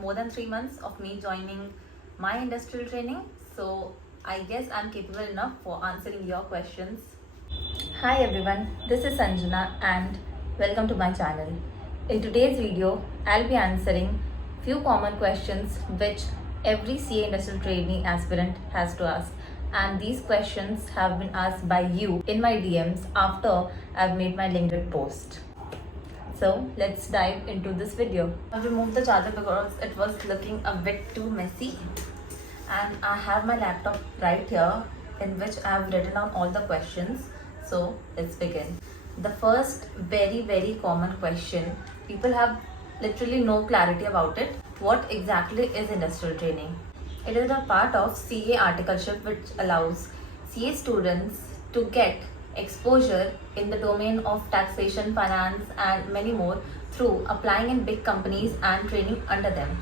More than 3 months of me joining my industrial training, so I guess I'm capable enough for answering your questions. Hi everyone, this is Sanjana and welcome to my channel. In today's video, I'll be answering few common questions which every CA industrial trainee aspirant has to ask, and these questions have been asked by you in my DMs after I've made my LinkedIn post. So let's dive into this video. I've removed the charger because it was looking a bit too messy, and I have my laptop right here in which I have written down all the questions. So let's begin. The first very common question, people have literally no clarity about it. What exactly is industrial training? It is a part of CA articleship which allows CA students to get exposure in the domain of taxation, finance and many more through applying in big companies and training under them.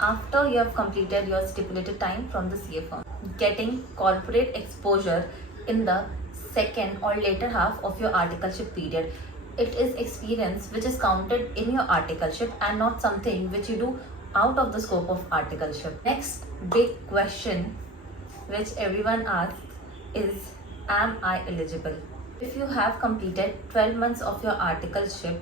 After you have completed your stipulated time from the CA firm, getting corporate exposure in the second or later half of your articleship period. It is experience which is counted in your articleship and not something which you do out of the scope of articleship. Next big question which everyone asks is, am I eligible? If you have completed 12 months of your articleship,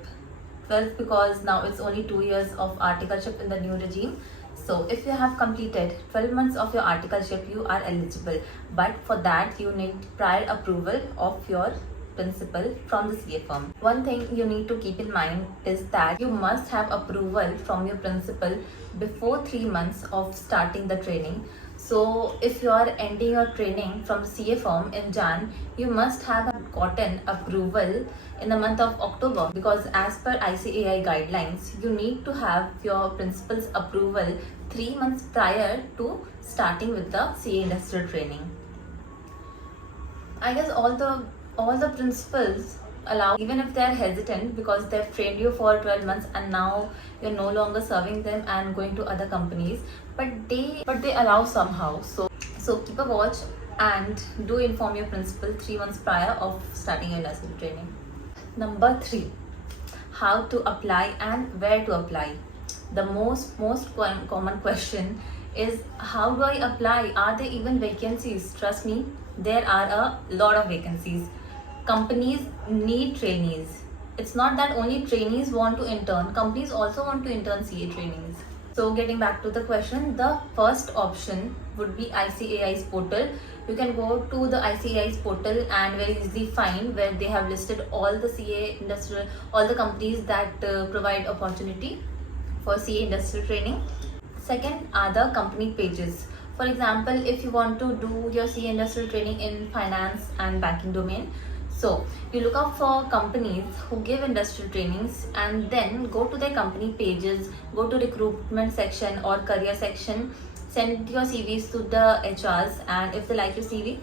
12 because now it's only 2 years of articleship in the new regime. So if you have completed 12 months of your articleship, you are eligible. But for that, you need prior approval of your principal from the CA firm. One thing you need to keep in mind is that you must have approval from your principal before 3 months of starting the training. So if you are ending your training from the CA firm in Jan, you must have gotten approval in the month of October, because as per ICAI guidelines, you need to have your principal's approval 3 months prior to starting with the CA industrial training. I guess all the principals allow, even if they are hesitant because they've trained you for 12 months and now you're no longer serving them and going to other companies, but they allow somehow. So keep a watch and do inform your principal 3 months prior of starting your industrial training. Number 3, how to apply and where to apply. The most common question is, how do I apply? Are there even vacancies? Trust me, there are a lot of vacancies. Companies need trainees. It's not that only trainees want to intern, companies also want to intern CA trainees. So getting back to the question, the first option would be ICAI's portal. You can go to the ICAI's portal and very easily find where they have listed all the CA industrial, all the companies that provide opportunity for CA industrial training. Second are the company pages. For example, if you want to do your CA industrial training in finance and banking domain, so you look up for companies who give industrial trainings and then go to their company pages, go to recruitment section or career section, send your CVs to the HRs, and if they like your CV,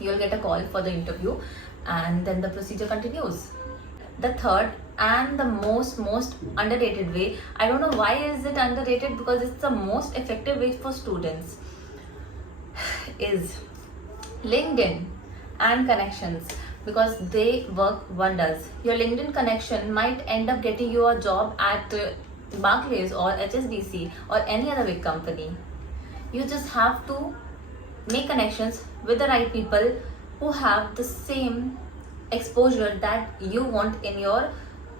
you'll get a call for the interview and then the procedure continues. The third and the most underrated way, I don't know why is it underrated, because it's the most effective way for students, is LinkedIn and connections, because they work wonders. Your LinkedIn connection might end up getting you a job at Barclays or HSBC or any other big company. You just have to make connections with the right people who have the same exposure that you want in your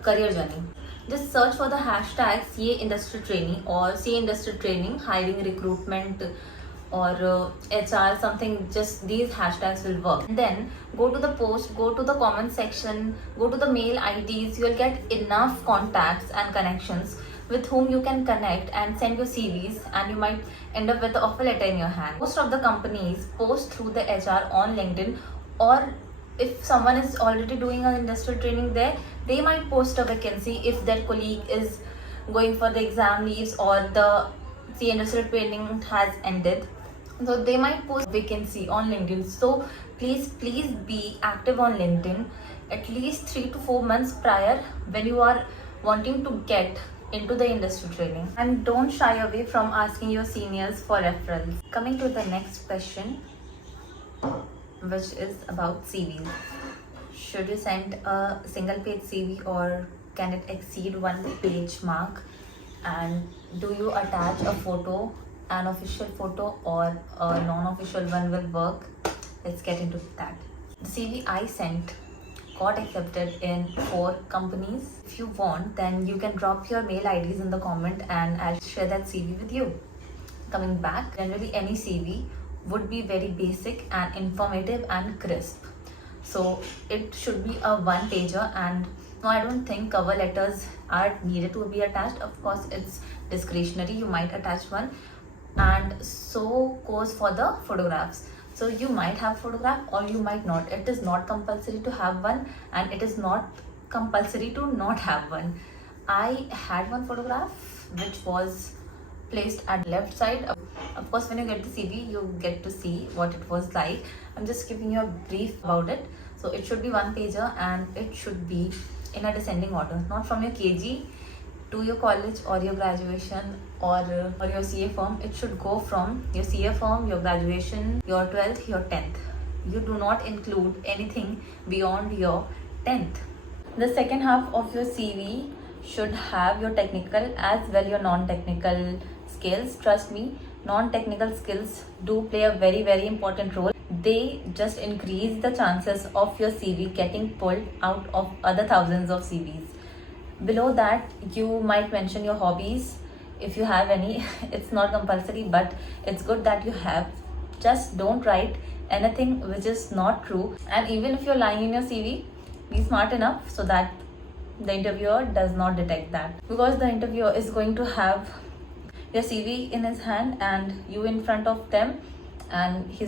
career journey. Just search for the hashtag CA industrial training or CA industrial training, hiring, recruitment or HR, something, just these hashtags will work. And then go to the post, go to the comment section, go to the mail IDs. You'll get enough contacts and connections with whom you can connect and send your CVs, and you might end up with the offer letter in your hand. Most of the companies post through the HR on LinkedIn, or if someone is already doing an industrial training there, they might post a vacancy if their colleague is going for the exam leaves or the CA industrial training has ended. So they might post vacancy on LinkedIn. So please be active on LinkedIn at least 3 to 4 months prior when you are wanting to get into the industrial training. And don't shy away from asking your seniors for referrals. Coming to the next question, which is about CV. Should you send a single page CV or can it exceed 1 page mark? And do you attach a photo, an official photo or a non-official one will work? Let's get into that. The CV I sent got accepted in 4 companies. If you want, then you can drop your mail IDs in the comment and I'll share that CV with you. Coming back, generally any CV would be very basic and informative and crisp. So it should be a one pager, and no, I don't think cover letters are needed to be attached. Of course, it's discretionary, you might attach one, and so goes for the photographs. So you might have photograph or you might not. It is not compulsory to have one, and it is not compulsory to not have one. I had one photograph which was placed at left side. Of course, when you get the CV, you get to see what it was like. I'm just giving you a brief about it. So it should be one pager and it should be in a descending order, not from your KG to your college or your graduation or your CA form. It should go from your CA form, your graduation, your 12th, your 10th. You do not include anything beyond your 10th. The second half of your CV should have your technical as well your non-technical skills. Trust me, non-technical skills do play a very important role. They just increase the chances of your CV getting pulled out of other thousands of CVs. Below that, you might mention your hobbies if you have any. It's not compulsory, but it's good that you have. Just don't write anything which is not true. And even if you're lying in your CV, be smart enough so that the interviewer does not detect that, because the interviewer is going to have your CV in his hand and you in front of them, and he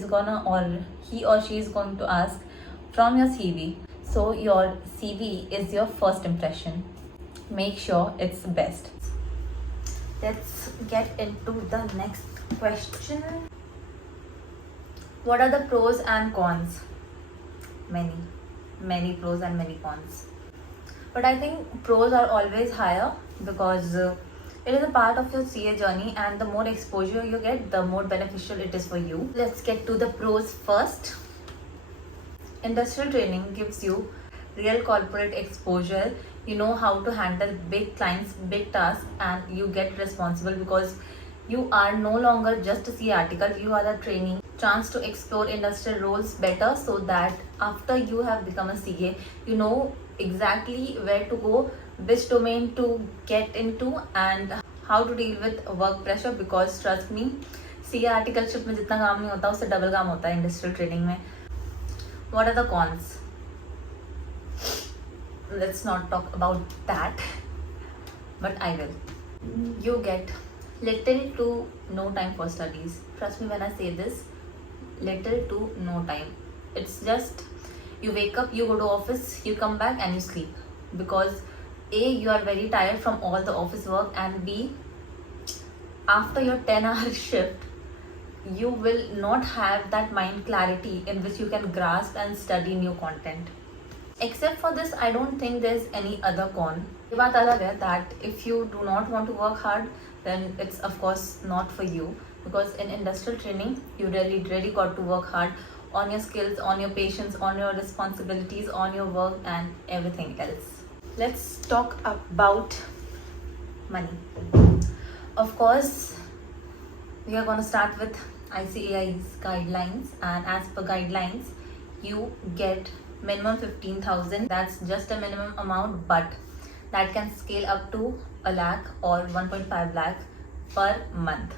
or she is going to ask from your CV. So your CV is your first impression. Make sure it's the best. Let's get into the next question. What are the pros and cons? Many pros and many cons. But I think pros are always higher because it is a part of your CA journey, and the more exposure you get, the more beneficial it is for you. Let's get to the pros first. Industrial training gives you real corporate exposure. You know how to handle big clients, big tasks, and you get responsible because you are no longer just a CA article, you are a trainee. Chance to explore industrial roles better, so that after you have become a CA, you know exactly where to go, which domain to get into, and how to deal with work pressure. Because trust me, CA articleship में जितना काम नहीं होता उससे double काम होता है industrial training में. What are the cons? Let's not talk about that, but I will. You get little to no time for studies. Trust me when I say this, little to no time. It's just you wake up, you go to office, you come back and you sleep, because A, you are very tired from all the office work, and B, after your 10-hour shift, you will not have that mind clarity in which you can grasp and study new content. Except for this, I don't think there's any other con. ये बात अलग है that if you do not want to work hard, then it's of course not for you, because in industrial training, you really got to work hard on your skills, on your patience, on your responsibilities, on your work and everything else. Let's talk about money. Of course, we are going to start with ICAI's guidelines, and as per guidelines, you get minimum 15,000. That's just a minimum amount, but that can scale up to a lakh or 1.5 lakh per month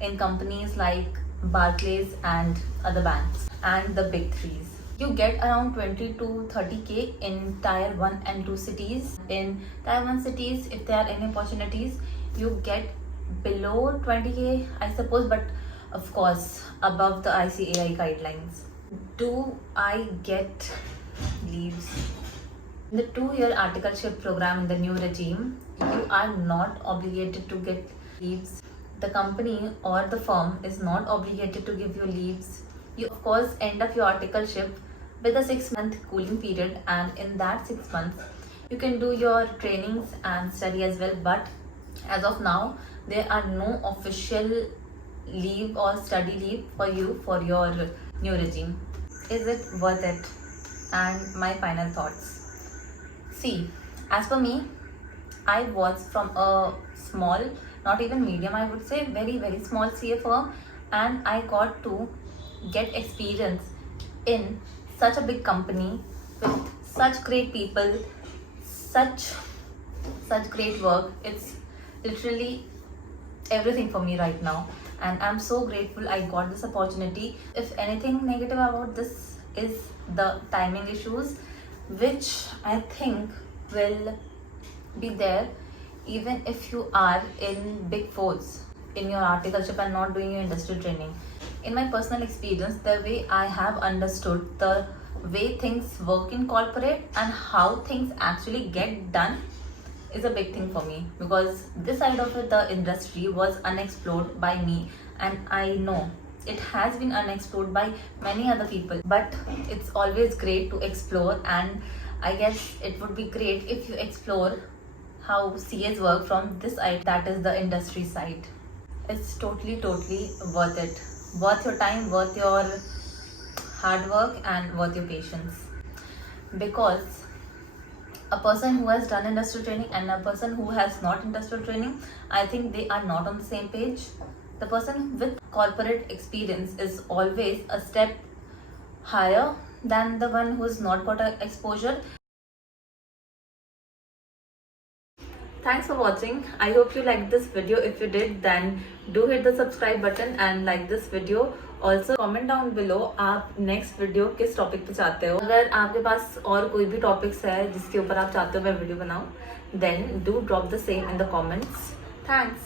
in companies like Barclays and other banks and the big threes. You get around 20 to 30k in tier 1 and 2 cities. In tier 1 cities, if there are any opportunities, you get below 20k, I suppose, but of course above the ICAI guidelines. Do I get leaves? In the 2-year articleship program in the new regime, you are not obligated to get leaves. The company or the firm is not obligated to give you leaves. You of course end up your articleship with a 6-month cooling period, and in that 6 months you can do your trainings and study as well. But as of now, there are no official leave or study leave for you for your new regime. Is it worth it? And my final thoughts. See, as for me, I was from a small not even medium, I would say very small CA firm, and I got to get experience in such a big company with such great people, such great work. It's literally everything for me right now, and I'm so grateful I got this opportunity. If anything negative about this is the timing issues, which I think will be there even if you are in big fours in your articleship and not doing your industrial training. In my personal experience, the way I have understood the way things work in corporate and how things actually get done is a big thing for me, because this side of it, the industry, was unexplored by me, and I know it has been unexplored by many other people, but it's always great to explore. And I guess it would be great if you explore how CAs work from this side, that is the industry side. It's totally worth it, worth your time, worth your hard work, and worth your patience. Because a person who has done industrial training and a person who has not industrial training, I think they are not on the same page. The person with corporate experience is always a step higher than the one who's not got a exposure. Thanks for watching. I hope you liked this video. If you did, then do hit the subscribe button and like this video. Also comment down below आप next video किस topic पे चाहते हो. अगर आपके पास और कोई भी topics है जिसके ऊपर आप चाहते हो मैं video बनाऊँ, then do drop the same in the comments. Thanks.